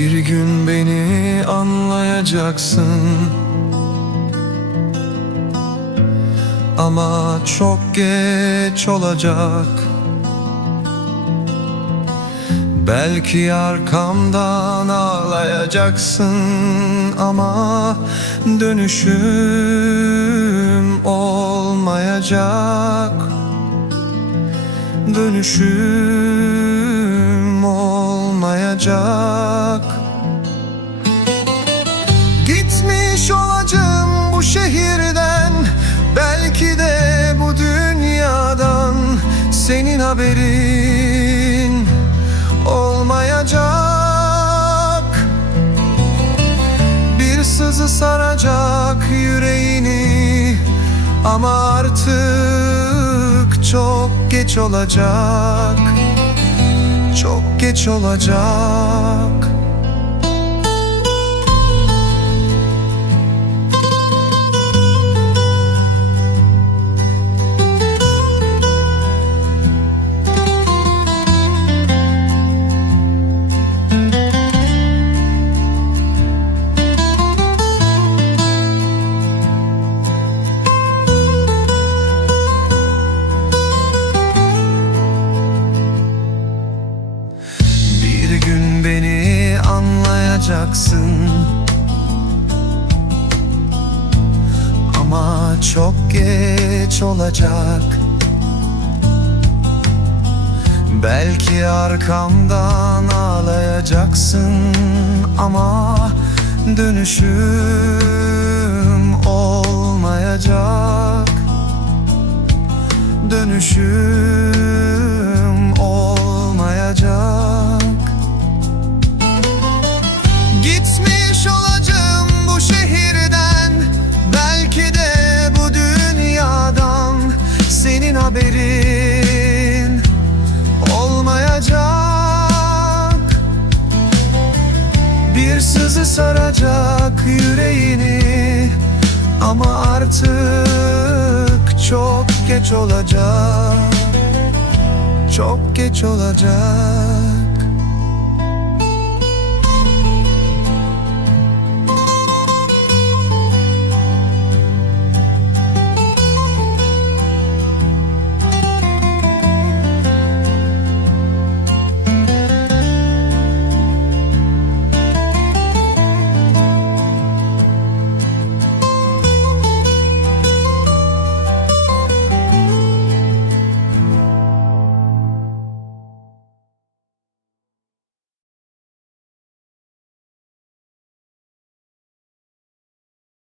gün beni anlayacaksın. Ama çok geç olacak. Belki arkamdan ağlayacaksın ama dönüşüm olmayacak. Dönüşüm olmayacak. Gitmiş olacağım bu şehirden Belki de bu dünyadan Senin haberin olmayacak. Bir sızı saracak yüreğini Ama artık çok geç olacak Çok geç olacak anlayacaksın Ama çok geç olacak. Belki arkamdan ağlayacaksın Ama dönüşüm olmayacak. Dönüşüm Bir sızı saracak yüreğini. Ama artık çok geç olacak. Çok geç olacak